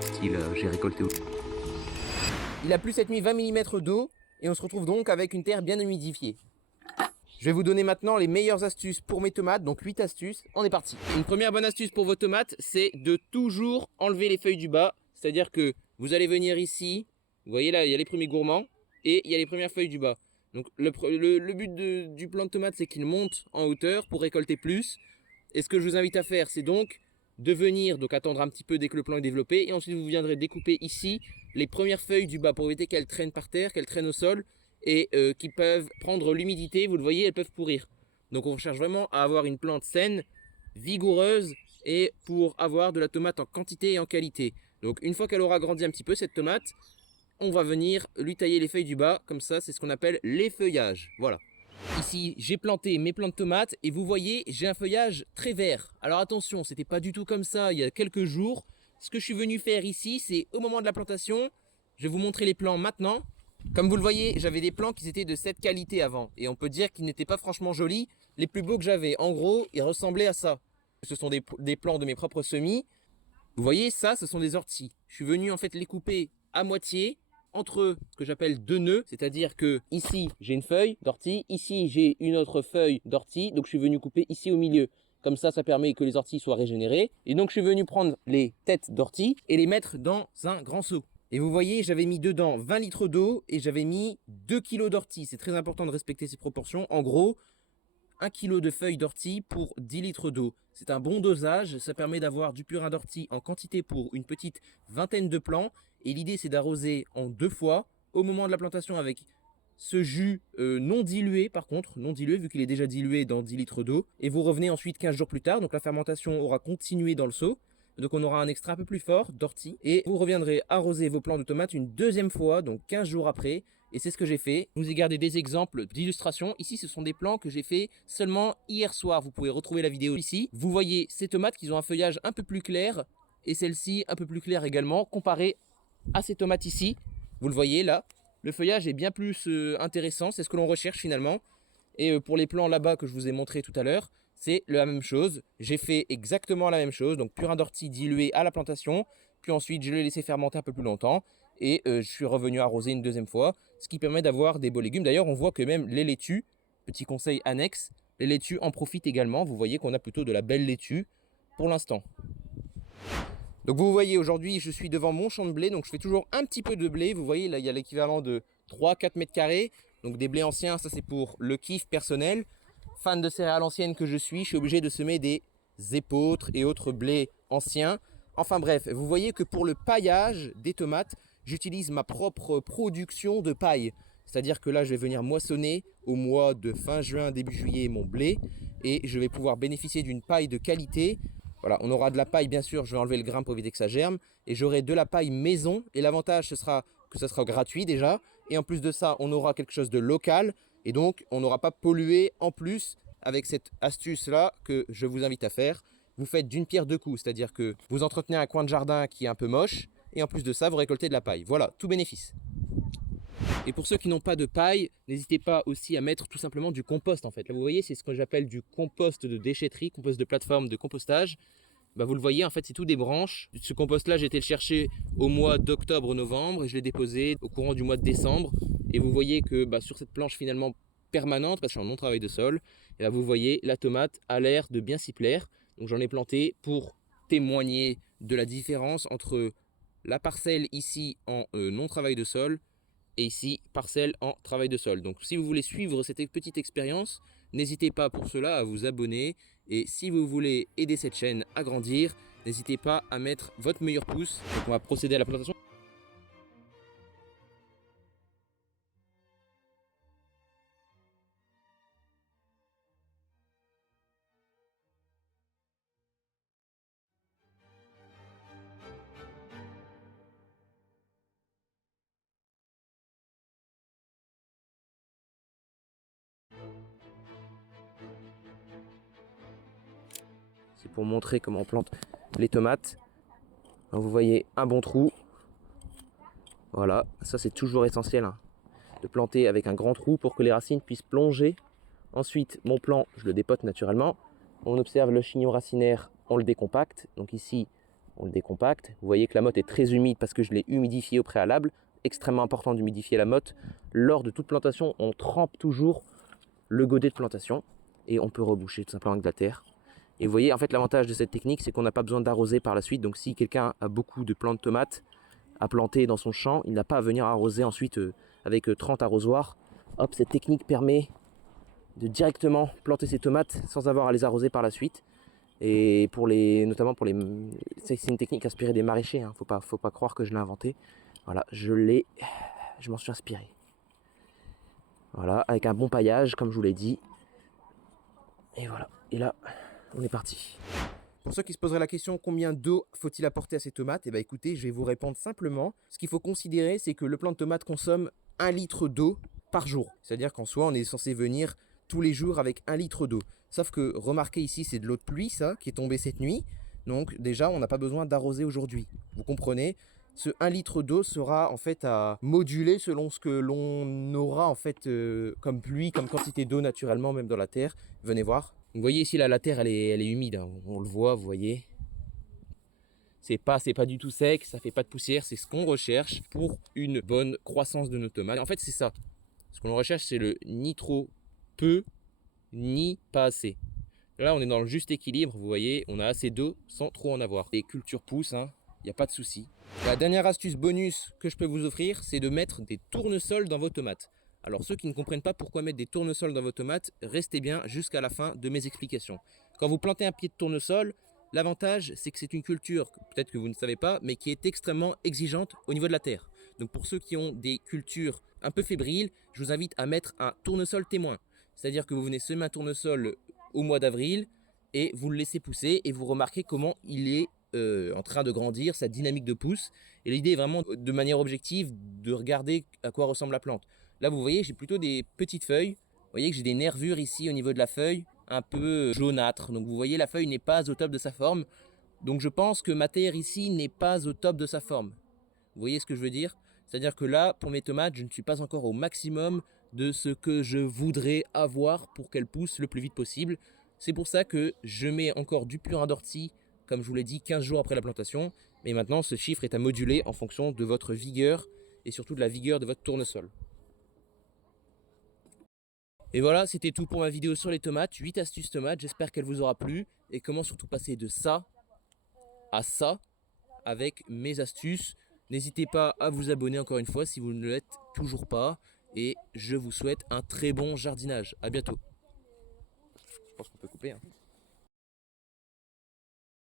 style j'ai récolté. Il a plu cette nuit 20 mm d'eau et on se retrouve donc avec une terre bien humidifiée. Je vais vous donner maintenant les meilleures astuces pour mes tomates, donc 8 astuces, on est parti. Une première bonne astuce pour vos tomates, c'est de toujours enlever les feuilles du bas, c'est-à-dire que vous allez venir ici, vous voyez là, il y a les premiers gourmands et il y a les premières feuilles du bas. Donc le but du plant de tomate, c'est qu'il monte en hauteur pour récolter plus. Et ce que je vous invite à faire, c'est donc de venir, donc attendre un petit peu dès que le plant est développé, et ensuite vous viendrez découper ici les premières feuilles du bas pour éviter qu'elles traînent par terre, qu'elles traînent au sol, et qui peuvent prendre l'humidité, vous le voyez, elles peuvent pourrir. Donc on cherche vraiment à avoir une plante saine, vigoureuse, et pour avoir de la tomate en quantité et en qualité. Donc une fois qu'elle aura grandi un petit peu, cette tomate, on va venir lui tailler les feuilles du bas, comme ça c'est ce qu'on appelle l'effeuillage. Voilà. Ici, j'ai planté mes plants de tomates et vous voyez, j'ai un feuillage très vert. Alors attention, c'était pas du tout comme ça il y a quelques jours. Ce que je suis venu faire ici, c'est au moment de la plantation, je vais vous montrer les plants maintenant. Comme vous le voyez, j'avais des plants qui étaient de cette qualité avant. Et on peut dire qu'ils n'étaient pas franchement jolis. Les plus beaux que j'avais, en gros, ils ressemblaient à ça. Ce sont des plants de mes propres semis. Vous voyez, ça, ce sont des orties. Je suis venu en fait les couper à moitié entre ce que j'appelle deux nœuds, c'est-à-dire que ici j'ai une feuille d'ortie, ici j'ai une autre feuille d'ortie, donc je suis venu couper ici au milieu. Comme ça permet que les orties soient régénérées. Et donc je suis venu prendre les têtes d'ortie et les mettre dans un grand seau. Et vous voyez, j'avais mis dedans 20 litres d'eau et j'avais mis 2 kg d'ortie. C'est très important de respecter ces proportions. En gros, 1 kg de feuilles d'ortie pour 10 litres d'eau. C'est un bon dosage, ça permet d'avoir du purin d'ortie en quantité pour une petite vingtaine de plants. Et l'idée c'est d'arroser en 2 fois, au moment de la plantation avec ce jus non dilué par contre, non dilué vu qu'il est déjà dilué dans 10 litres d'eau. Et vous revenez ensuite 15 jours plus tard, donc la fermentation aura continué dans le seau. Donc on aura un extrait un peu plus fort d'ortie. Et vous reviendrez arroser vos plants de tomates une deuxième fois, donc 15 jours après. Et c'est ce que j'ai fait. Je vous ai gardé des exemples d'illustrations. Ici, ce sont des plants que j'ai fait seulement hier soir. Vous pouvez retrouver la vidéo ici. Vous voyez ces tomates qui ont un feuillage un peu plus clair. Et celle-ci un peu plus claire également, comparée à ces tomates ici. Vous le voyez là. Le feuillage est bien plus intéressant. C'est ce que l'on recherche finalement. Et pour les plants là-bas que je vous ai montré tout à l'heure, c'est la même chose. J'ai fait exactement la même chose. Donc purin d'ortie dilué à la plantation. Puis ensuite, je l'ai laissé fermenter un peu plus longtemps. Et je suis revenu arroser une deuxième fois, ce qui permet d'avoir des beaux légumes. D'ailleurs, on voit que même les laitues, petit conseil annexe, les laitues en profitent également. Vous voyez qu'on a plutôt de la belle laitue pour l'instant. Donc vous voyez, aujourd'hui, je suis devant mon champ de blé. Donc je fais toujours un petit peu de blé. Vous voyez, là, il y a l'équivalent de 3-4 mètres carrés. Donc des blés anciens, ça c'est pour le kiff personnel. Fan de céréales anciennes que je suis obligé de semer des épeautres et autres blés anciens. Enfin bref, vous voyez que pour le paillage des tomates, j'utilise ma propre production de paille. C'est-à-dire que là, je vais venir moissonner au mois de fin juin, début juillet mon blé. Et je vais pouvoir bénéficier d'une paille de qualité. Voilà, on aura de la paille, bien sûr, je vais enlever le grain pour éviter que ça germe. Et j'aurai de la paille maison. Et l'avantage, ce sera que ça sera gratuit déjà. Et en plus de ça, on aura quelque chose de local. Et donc, on n'aura pas pollué en plus avec cette astuce-là que je vous invite à faire. Vous faites d'une pierre deux coups, c'est-à-dire que vous entretenez un coin de jardin qui est un peu moche. Et en plus de ça, vous récoltez de la paille. Voilà, tout bénéfice. Et pour ceux qui n'ont pas de paille, n'hésitez pas aussi à mettre tout simplement du compost en fait. Là vous voyez, c'est ce que j'appelle du compost de déchetterie, compost de plateforme de compostage. Bah, vous le voyez, en fait, c'est tout des branches. Ce compost-là, j'ai été le chercher au mois d'octobre-novembre et je l'ai déposé au courant du mois de décembre. Et vous voyez que sur cette planche finalement permanente, parce que je suis en non-travail de sol, et là, vous voyez, la tomate a l'air de bien s'y plaire. Donc j'en ai planté pour témoigner de la différence entre la parcelle ici en non-travail de sol et ici parcelle en travail de sol. Donc si vous voulez suivre cette petite expérience, n'hésitez pas pour cela à vous abonner. Et si vous voulez aider cette chaîne à grandir, n'hésitez pas à mettre votre meilleur pouce. Donc on va procéder à la plantation. C'est pour montrer comment on plante les tomates. Donc vous voyez un bon trou. Voilà, ça c'est toujours essentiel hein, de planter avec un grand trou pour que les racines puissent plonger. Ensuite, mon plant, je le dépote naturellement. On observe le chignon racinaire, on le décompacte. Donc ici, On le décompacte. Vous voyez que la motte est très humide parce que je l'ai humidifiée au préalable. Extrêmement important d'humidifier la motte. Lors de toute plantation, on trempe toujours le godet de plantation et on peut reboucher tout simplement avec de la terre. Et vous voyez, en fait, l'avantage de cette technique, c'est qu'on n'a pas besoin d'arroser par la suite. Donc si quelqu'un a beaucoup de plants de tomates à planter dans son champ, il n'a pas à venir arroser ensuite avec 30 arrosoirs. Hop, cette technique permet de directement planter ses tomates sans avoir à les arroser par la suite. Et notamment pour les, c'est une technique inspirée des maraîchers, hein. Faut pas croire que je l'ai inventé. Voilà, je m'en suis inspiré. Voilà, avec un bon paillage, comme je vous l'ai dit. Et voilà, et là, on est parti. Pour ceux qui se poseraient la question, combien d'eau faut-il apporter à ces tomates? Eh bien écoutez, je vais vous répondre simplement. Ce qu'il faut considérer, c'est que le plant de tomate consomme 1 litre d'eau par jour. C'est-à-dire qu'en soi, on est censé venir tous les jours avec 1 litre d'eau. Sauf que, remarquez ici, c'est de l'eau de pluie, ça, qui est tombée cette nuit. Donc déjà, on n'a pas besoin d'arroser aujourd'hui. Vous comprenez? Ce 1 litre d'eau sera en fait à moduler selon ce que l'on aura en fait comme pluie, comme quantité d'eau naturellement, même dans la terre. Venez voir. Vous voyez ici, là, la terre, elle est humide, hein. On le voit, vous voyez. C'est pas du tout sec, ça fait pas de poussière, c'est ce qu'on recherche pour une bonne croissance de nos tomates. En fait, c'est ça. Ce qu'on recherche, c'est le ni trop peu, ni pas assez. Là, on est dans le juste équilibre, vous voyez, on a assez d'eau sans trop en avoir. Les cultures poussent, hein, il n'y a pas de souci. La dernière astuce bonus que je peux vous offrir, c'est de mettre des tournesols dans vos tomates. Alors ceux qui ne comprennent pas pourquoi mettre des tournesols dans vos tomates, restez bien jusqu'à la fin de mes explications. Quand vous plantez un pied de tournesol, l'avantage c'est que c'est une culture, peut-être que vous ne savez pas, mais qui est extrêmement exigeante au niveau de la terre. Donc pour ceux qui ont des cultures un peu fébriles, je vous invite à mettre un tournesol témoin. C'est-à-dire que vous venez semer un tournesol au mois d'avril et vous le laissez pousser et vous remarquez comment il est en train de grandir, sa dynamique de pousse. Et l'idée est vraiment de manière objective de regarder à quoi ressemble la plante. Là vous voyez, j'ai plutôt des petites feuilles. Vous voyez que j'ai des nervures ici au niveau de la feuille, un peu jaunâtres. Donc vous voyez, la feuille n'est pas au top de sa forme. Donc je pense que ma terre ici n'est pas au top de sa forme. Vous voyez ce que je veux dire? C'est-à-dire que là, pour mes tomates, je ne suis pas encore au maximum de ce que je voudrais avoir pour qu'elles poussent le plus vite possible. C'est pour ça que je mets encore du purin d'ortie, comme je vous l'ai dit, 15 jours après la plantation. Mais maintenant, ce chiffre est à moduler en fonction de votre vigueur et surtout de la vigueur de votre tournesol. Et voilà, c'était tout pour ma vidéo sur les tomates. 8 astuces tomates, j'espère qu'elle vous aura plu. Et comment surtout passer de ça à ça avec mes astuces. N'hésitez pas à vous abonner encore une fois si vous ne l'êtes toujours pas. Et je vous souhaite un très bon jardinage. À bientôt. Je pense qu'on peut couper, hein.